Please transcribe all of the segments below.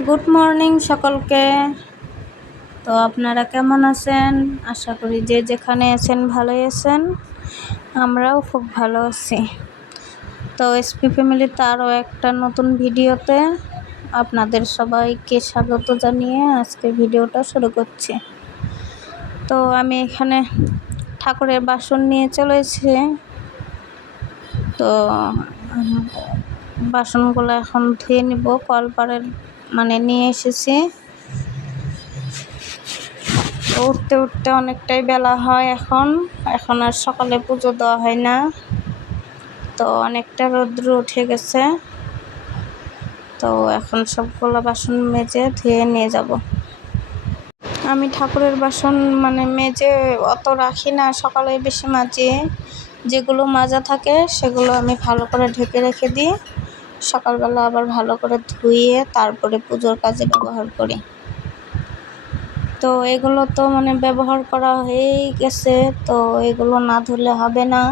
Good morning সকলকে। তো আপনারা কেমন আছেন? আশা করি যে যেখানে আছেন ভালোই আছেন। আমরাও খুব ভালো আছি। তো এসপি ফ্যামিলিতে আরও একটা নতুন ভিডিওতে আপনাদের সবাইকে স্বাগত জানিয়ে আজকে ভিডিওটা শুরু করছি। তো আমি এখানে ঠাকুরের বাসন নিয়ে চলে এসেছি। তো বাসনগুলো এখন ধুয়ে নিব। কলপাড়ের নিয়ে এসেছি। উঠতে উঠতে অনেকটাই বেলা হয়। এখন আর সকালে পুজো দেওয়া হয় না। তো অনেকটা রৌদ্র উঠে গেছে। তো এখন সবগুলো বাসন মেজে ধুয়ে নিয়ে যাব। আমি ঠাকুরের বাসন মেজে অত রাখি না, সকালে বেশি মাজি। যেগুলো মাজা থাকে সেগুলো আমি ভালো করে ঢেকে রেখে দিই। সকালবেলা আবার ভালো করে ধুয়ে তারপরে পুজোর কাজে ব্যবহার করি। তো এগুলো তো ব্যবহার করা হয়েই গেছে, তো এগুলো না ধুলে হবে না।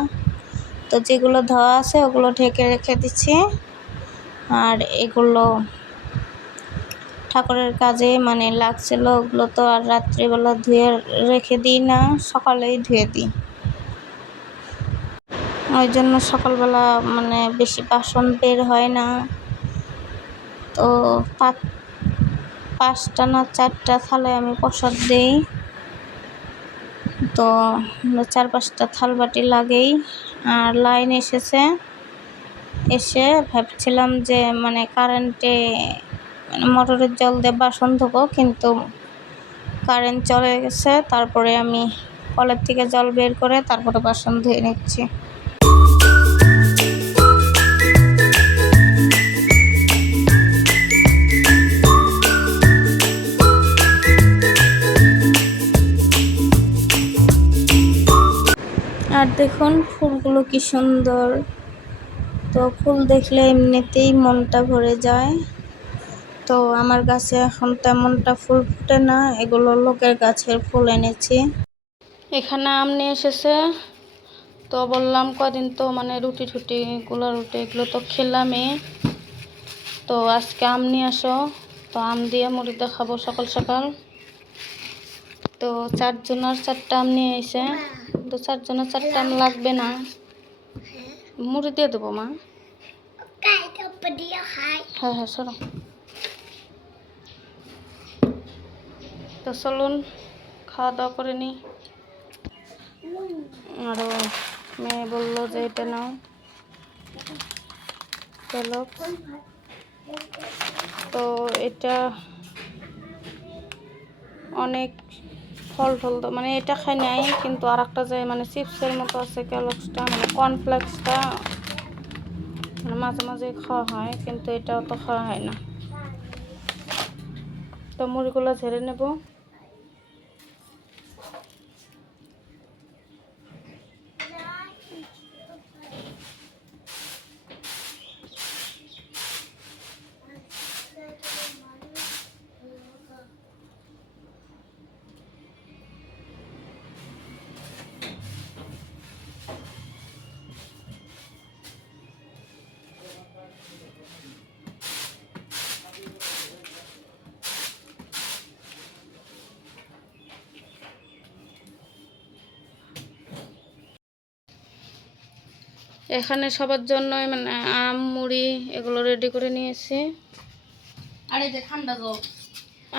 তো যেগুলো ধোয়া আছে ওগুলো ঢেকে রেখে দিচ্ছি। আর এগুলো ঠাকুরের কাজে লাগছিল, ওগুলো তো আর রাত্রিবেলা ধুয়ে রেখে দিই না, সকালেই ধুয়ে দিই। ওই জন্য সকালবেলা বেশি বাসন বের হয় না। তো পাঁচটা না চারটা থালে আমি প্রসাদ দিই। তো 4-5টা থাল বাটি লাগেই। আর লাইন এসে ভাবছিলাম যে কারেন্টে মোটরের জল দিয়ে বাসন ধোবো, কিন্তু কারেন্ট চলে গেছে। তারপরে আমি কলের থেকে জল বের করে তারপরে বাসন ধুয়ে নিচ্ছি। আর দেখুন ফুলগুলো কি সুন্দর। তো ফুল দেখলে এমনিতেই মনটা ভরে যায়। তো আমার গাছে এখন তেমনটা ফুল ফুটে না, এগুলো লোকের গাছের ফুল এনেছি। এখানে আম নিয়ে এসেছে। তো বললাম কদিন তো রুটি এগুলো তো খেলামই। তো আজকে আম নিয়ে আসো, তো আম দিয়ে মুড়ি দিয়ে খাবো সকাল সকাল। তো 4 জনের 4টা আম নিয়ে এসে। তো 4 জনের 4টা আম লাগবে না, মুড়ি দিয়ে দেবো মা। হ্যাঁ হ্যাঁ সরো। তো চলুন খাওয়া দাওয়া করে নিই। আরও মেয়ে বললো যে এটা নাও, চলো। তো এটা অনেক ফল তো এটা খাই নাই, কিন্তু আর একটা যে চিপসের মতো আছে ক্যালক্সটা কর্নফ্লেক্সটা মাঝে মাঝে খাওয়া হয়, কিন্তু এটা অত খাওয়া হয় না। তো মুড়িগুলো ঝেড়ে নেব। এখানে সবার জন্য আম মুড়ি এগুলো রেডি করে নিয়েছি। আর এই যে ঠান্ডা জল,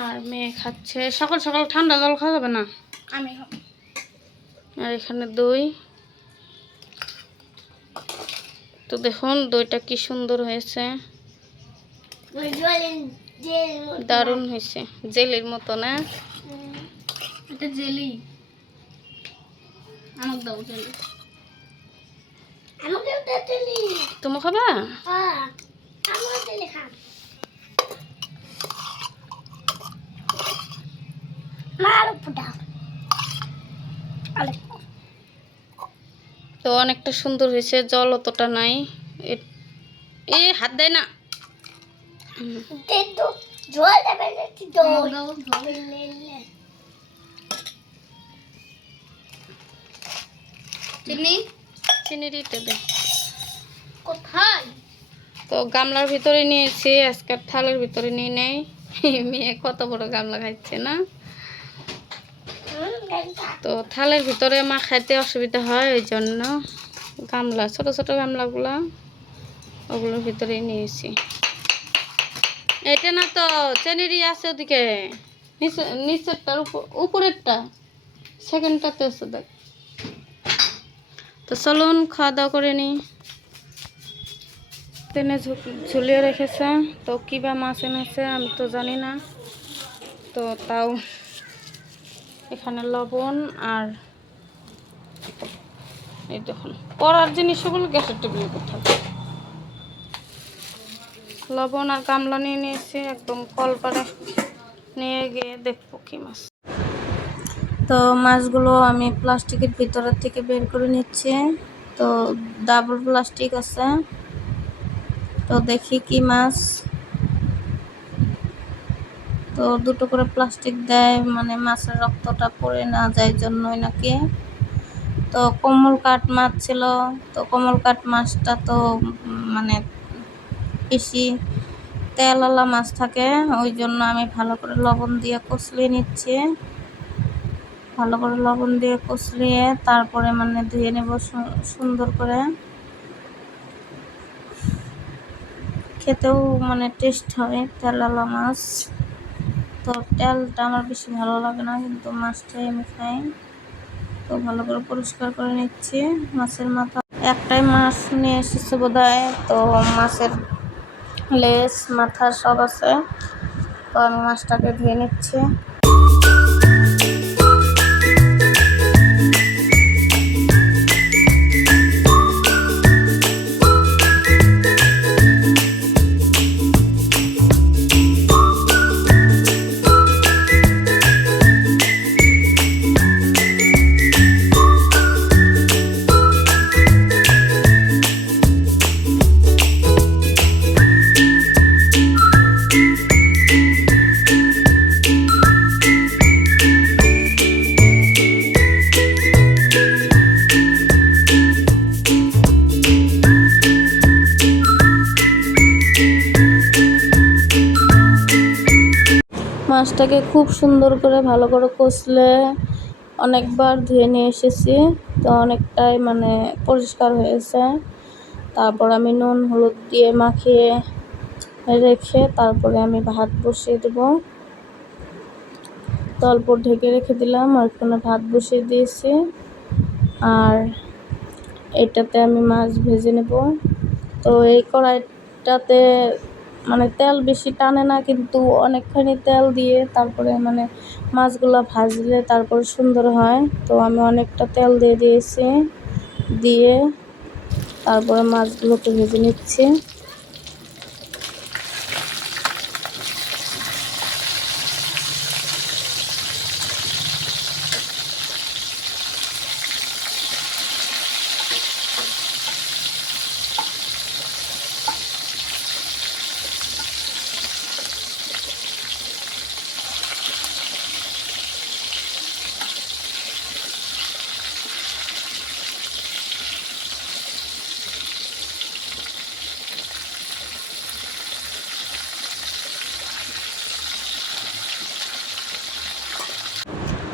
আর মেয়ে খাচ্ছে। সকাল সকাল ঠান্ডা জল খাওয়া যাবে না, আমি খাবো। আর এখানে দই। তো দেখুন দইটা কি সুন্দর হয়েছে, দারুণ হয়েছে, জেলির মতো না? এটা জেলি। আমাকে দাও জেলি। আমাকে দাও জেলি। তুমি খাবা? হ্যাঁ, আমাকে জেলি খাও। মার পুটা। আলে। তো অনেকটা সুন্দর হয়েছে, জল অতটা নাই। এ হাত দেয় না। দে তো জল দেবে না, দাও জল লে। চিনি দিতে দে। কোথায়? তো গামলার ভিতরে নিয়েছি, আজকের থালের ভিতরে নিয়ে নেই। মেয়ে কত বড় গামলা খাচ্ছে না। তো থালের ভিতরে মা খাইতে অসুবিধা হয়, ওই জন্য গামলা, ছোট ছোট গামলাগুলা ওগুলোর ভিতরেই নিয়েছি। এটা না তো চেনিরই আছে ওদিকে, নিচেরটার উপরেরটা, সেকেন্ডটাতে আছে দেখ। তো চলুন খাওয়া দাওয়া করে নিই। টেনে ঝুলিয়ে রেখেছে, তো কিবা মাছ এনেছে আমি তো জানি না। তো তাও এখানে লবণ আর এই দেখুন পড়ার জিনিসগুলো গ্যাসের টেবিলে কোথাও। লবণ আর গামলা নিয়ে নিয়েছি, একদম কলপারে নিয়ে গিয়ে দেখবো কি মাছ। তো মাছগুলো আমি প্লাস্টিকের ভিতরের থেকে বের করে নিচ্ছি। তো ডাবল প্লাস্টিক আছে, তো দেখি কি মাছ। তো দুটো করে প্লাস্টিক দেয়, মানে মাছের রক্তটা পড়ে না যায় জন্যই নাকি। তো কমল কাঠ মাছ ছিল, তো কমল কাঠ মাছটা তো মানে বেশি তেলওয়ালা মাছ থাকে, ওই জন্য আমি ভালো করে লবণ দিয়ে কষলিয়ে নিচ্ছি। ভালো করে লবণ দিয়ে কষলিয়ে তারপরে মানে ধুয়ে নেব সুন্দর করে। খেতেও মানে টেস্ট হয় তেলওয়ালা মাছ। তো তেলটা আমার বেশি ভালো লাগে না, কিন্তু মাছটাই আমি খাই। তো ভালো করে পরিষ্কার করে নিচ্ছি মাছের মাথা। একটাই মাছ নিয়ে এসেছে বোধহয়, তো মাছের লেজ মাথা সব আছে। তো আমি মাছটাকে ধুয়ে নিচ্ছি। মাছটাকে খুব সুন্দর করে ভালো করে কষলে অনেকবার ধুয়ে নিয়ে এসেছি, তো অনেকটাই মানে পরিষ্কার হয়েছে। তারপর আমি নুন হলুদ দিয়ে মাখিয়ে রেখে তারপরে আমি ভাত বসিয়ে দেব। তো অল্প ঢেকে রেখে দিলাম, আর এখানে ভাত বসিয়ে দিয়েছি। আর এটাতে আমি মাছ ভেজে নেব। তো এই কড়াইটাতে মানে তেল বেশি টানে না, কিন্তু অনেকখানি তেল দিয়ে তারপরে মানে মাছগুলো ভাজলে তারপরে সুন্দর হয়। তো আমি অনেকটা তেল দিয়ে দিয়েছি, দিয়ে তারপরে মাছগুলোকে ভেজে নিচ্ছি।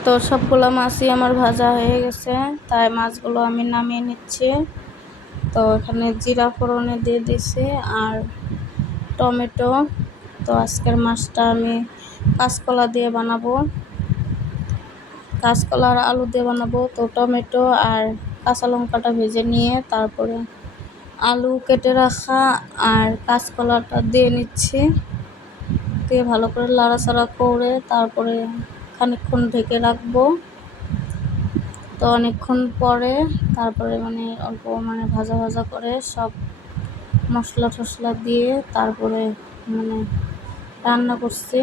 তো সবগুলো মাছই আমার ভাজা হয়ে গেছে, তাই মাছগুলো আমি নামিয়ে নিচ্ছি। তো এখানে জিরা ফোড়নে দিয়ে দিয়েছি আর টমেটো। তো আজকের মাছটা আমি কাঁচকলা দিয়ে বানাবো, কাঁচকলা আর আলু দিয়ে বানাবো। তো টমেটো আর কাঁচা লঙ্কাটা ভেজে নিয়ে তারপরে আলু কেটে রাখা আর কাঁচকলাটা দিয়ে নিচ্ছি, দিয়ে ভালো করে নাড়াচাড়া করে তারপরে খানিকক্ষণ ঢেকে রাখবো। তো অনেকক্ষণ পরে তারপরে মানে অল্প মানে ভাজা ভাজা করে সব মশলা টশলা দিয়ে তারপরে মানে রান্না করছি।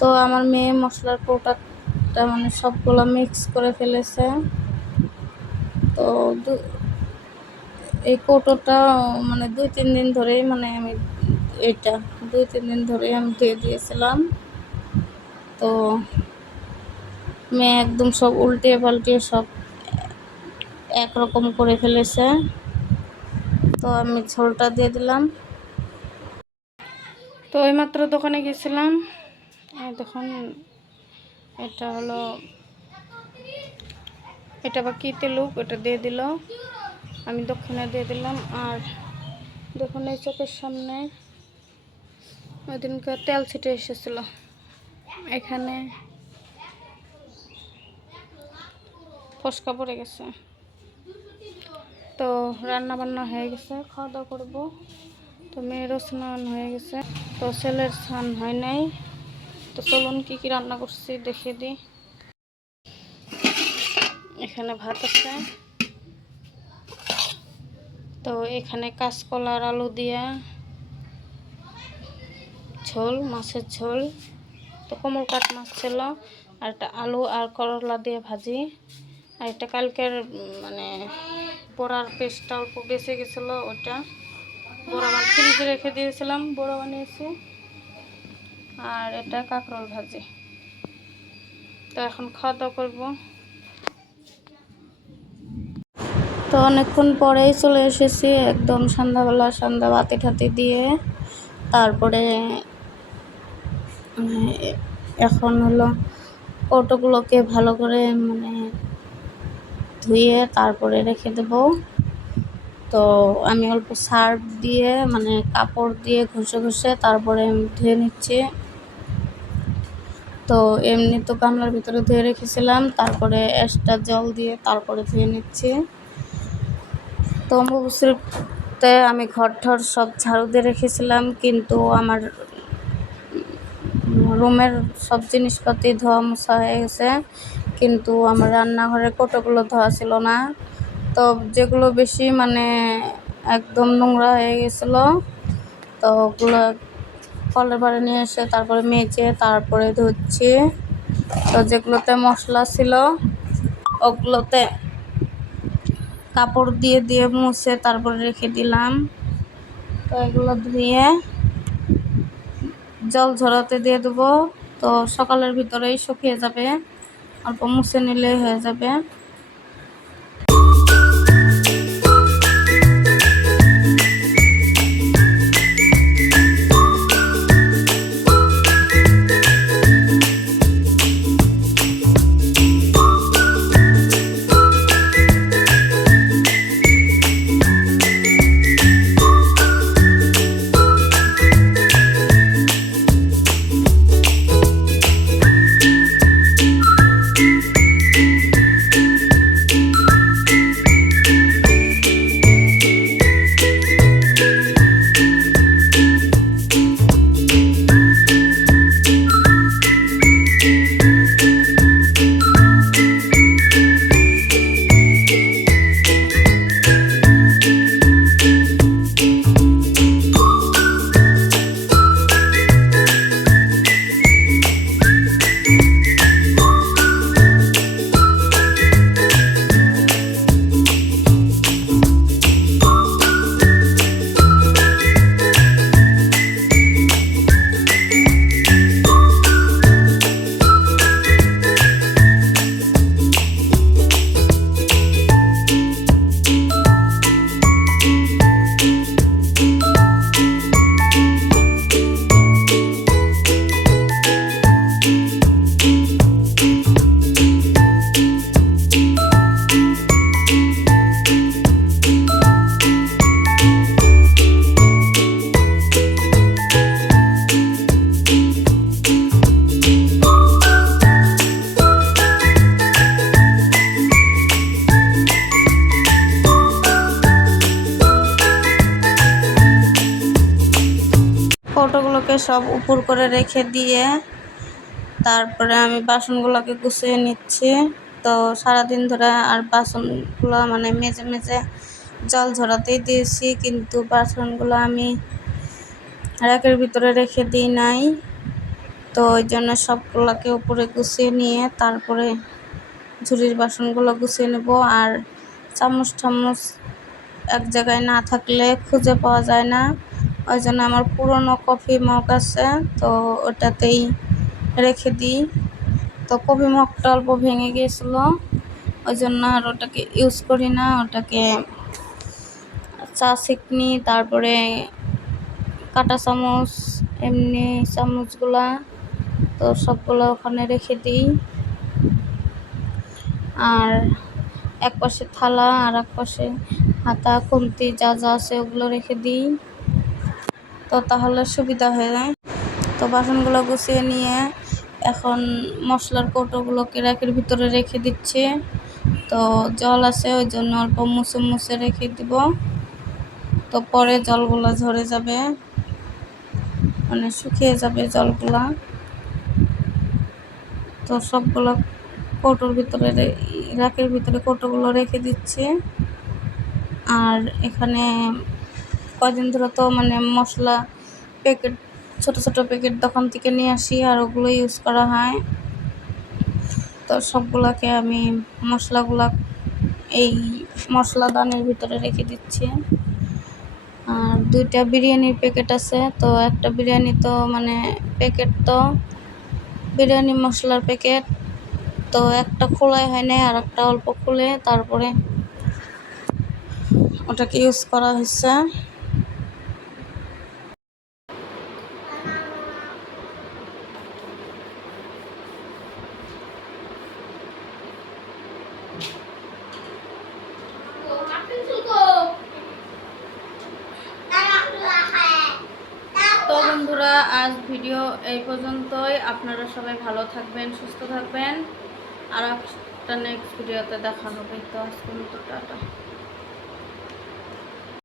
তো আমার মেয়ে মশলার পাউডারটা মানে সবগুলো মিক্স করে ফেলেছে। তো এই কৌটোটা মানে 2-3 দিন ধরেই মানে আমি এটা 2-3 দিন ধরেই আমি ধুয়ে দিয়েছিলাম। তো মেয়ে একদম সব উল্টিয়ে পাল্টিয়ে সব একরকম করে ফেলেছে। তো আমি ঝোলটা দিয়ে দিলাম। তো এইমাত্র দোকানে গেছিলাম, দেখুন এটা হলো, এটা বা কী তেলুক, এটা দিয়ে দিল, আমি দক্ষিণে দিয়ে দিলাম। আর দেখুন এই চোখের সামনে ওই দিনকে তেল ছিটে এসেছিল, এখানে ফসকা পড়ে গেছে। তো রান্না বান্না হয়ে গেছে, খাওয়া দাওয়া করবো। তো মেয়েরও স্নান হয়ে গেছে, তো ছেলের স্নান হয় নাই। তো চলুন কি কি রান্না করছি দেখিয়ে দিই। এখানে ভাত আছে, তো এখানে কাঁচকলা আর আলু দিয়া ঝোল, মাছের ঝোল। তো কোমল কাঠ মাছ ছিল, আর একটা আলু আর করলা দিয়ে ভাজি। আর এটা কালকের মানে বড়ার পেস্টটা অল্প বেঁচে গেছিলো, ওটা বড়া ফ্রিজে রেখে দিয়েছিলাম, বড়া বানিয়েছি। আর এটা কাঁকরোল ভাজি। তো এখন খাওয়া দাওয়া করবো। তো অনেকক্ষণ পরেই চলে এসেছি, একদম সন্ধ্যাবেলা, সন্ধ্যা বাতি ঠাতি দিয়ে। তারপরে এখন হলো কৌটোগুলোকে ভালো করে মানে ধুয়ে তারপরে রেখে দেব। তো আমি অল্প সার্ফ দিয়ে মানে কাপড় দিয়ে ঘষে ঘষে তারপরে ধুয়ে নিচ্ছি। তো এমনি তো গামলার ভিতরে ধুয়ে রেখেছিলাম, তারপরে এক্সট্রা জল দিয়ে তারপরে ধুয়ে নিচ্ছি। তো অম্বুবাসীতে আমি ঘর ঠর সব ঝাড়ু দিয়ে রেখেছিলাম, কিন্তু আমার রুমের সব জিনিসপাতি ধোয়া মোছা হয়ে গেছে, কিন্তু আমার রান্নাঘরের কৌটোগুলো ধোয়া ছিল না। তো যেগুলো বেশি মানে একদম নোংরা হয়ে গেছিলো, তো ওগুলো কলের পাড়ে নিয়ে এসে তারপরে মেজে তারপরে ধুচ্ছি। তো যেগুলোতে মশলা ছিল ওগুলোতে কাপড় দিয়ে দিয়ে মুছে তারপরে রেখে দিলাম। তো এগুলো ধুয়ে জল ঝরাতে দিয়ে দেবো, তো সকালের ভিতরেই শুকিয়ে যাবে, অল্প মুছে নিলেই হয়ে যাবে। কৌটোগুলোকে সব উপর করে রেখে দিয়ে তারপরে আমি বাসনগুলোকে গুছিয়ে নিচ্ছি। তো সারাদিন ধরে আর বাসনগুলো মানে মেজে মেজে জল ঝরাতেই দিয়েছি, কিন্তু বাসনগুলো আমি র্যাকের ভিতরে রেখে দিই নাই। তো ওই জন্য সবগুলোকে উপরে গুছিয়ে নিয়ে তারপরে ঝুড়ির বাসনগুলো গুছিয়ে নেব। আর চামচ টামচ এক জায়গায় না থাকলে খুঁজে পাওয়া যায় না, ওই জন্য আমার পুরনো কফি মগ আছে, তো ওটাতেই রেখে দিই। তো কফি মগটা অল্প ভেঙে গিয়েছিলো, ওই জন্য আর ওটাকে ইউজ করি না। ওটাকে চা ছেঁকনি, তারপরে কাঁটা চামচ এমনি চামচগুলা, তো সবগুলো ওখানে রেখে দিই। আর এক পাশে থালা আর এক পাশে হাতা খুন্তি যা যা আছে ওগুলো রেখে দিই, তো তাহলে সুবিধা হয়ে যায়। তো বাসনগুলো গুছিয়ে নিয়ে এখন মশলার কৌটোগুলোকে র্যাকের ভিতরে রেখে দিচ্ছি। তো জল আছে ওই জন্য অল্প মুছে মুছে রেখে দিব, তো পরে জলগুলো ঝরে যাবে, মানে শুকিয়ে যাবে জলগুলা। তো সবগুলো কৌটোর ভিতরে র্যাকের ভিতরে কৌটোগুলো রেখে দিচ্ছি। আর এখানে কয়দিন ধরে তো মানে মশলা প্যাকেট, ছোট ছোট প্যাকেট দোকান থেকে নিয়ে আসি আর ওগুলো ইউজ করা হয়। তো সবগুলোকে আমি মশলাগুলা এই মশলাদানের ভিতরে রেখে দিচ্ছি। আর 2টা বিরিয়ানির প্যাকেট আছে, তো একটা বিরিয়ানি তো মানে প্যাকেট, তো বিরিয়ানি মশলার প্যাকেট, তো একটা খোলাই হয় নাই আর একটা অল্প খুলে তারপরে ওটাকে ইউজ করা হয়েছে। তো বন্ধুরা, আজ ভিডিও এই পর্যন্তই। আপনারা সবাই ভালো থাকবেন, সুস্থ থাকবেন, আর একটা নেক্সট ভিডিওতে দেখা হবে। তো আজকের মতো টাটা।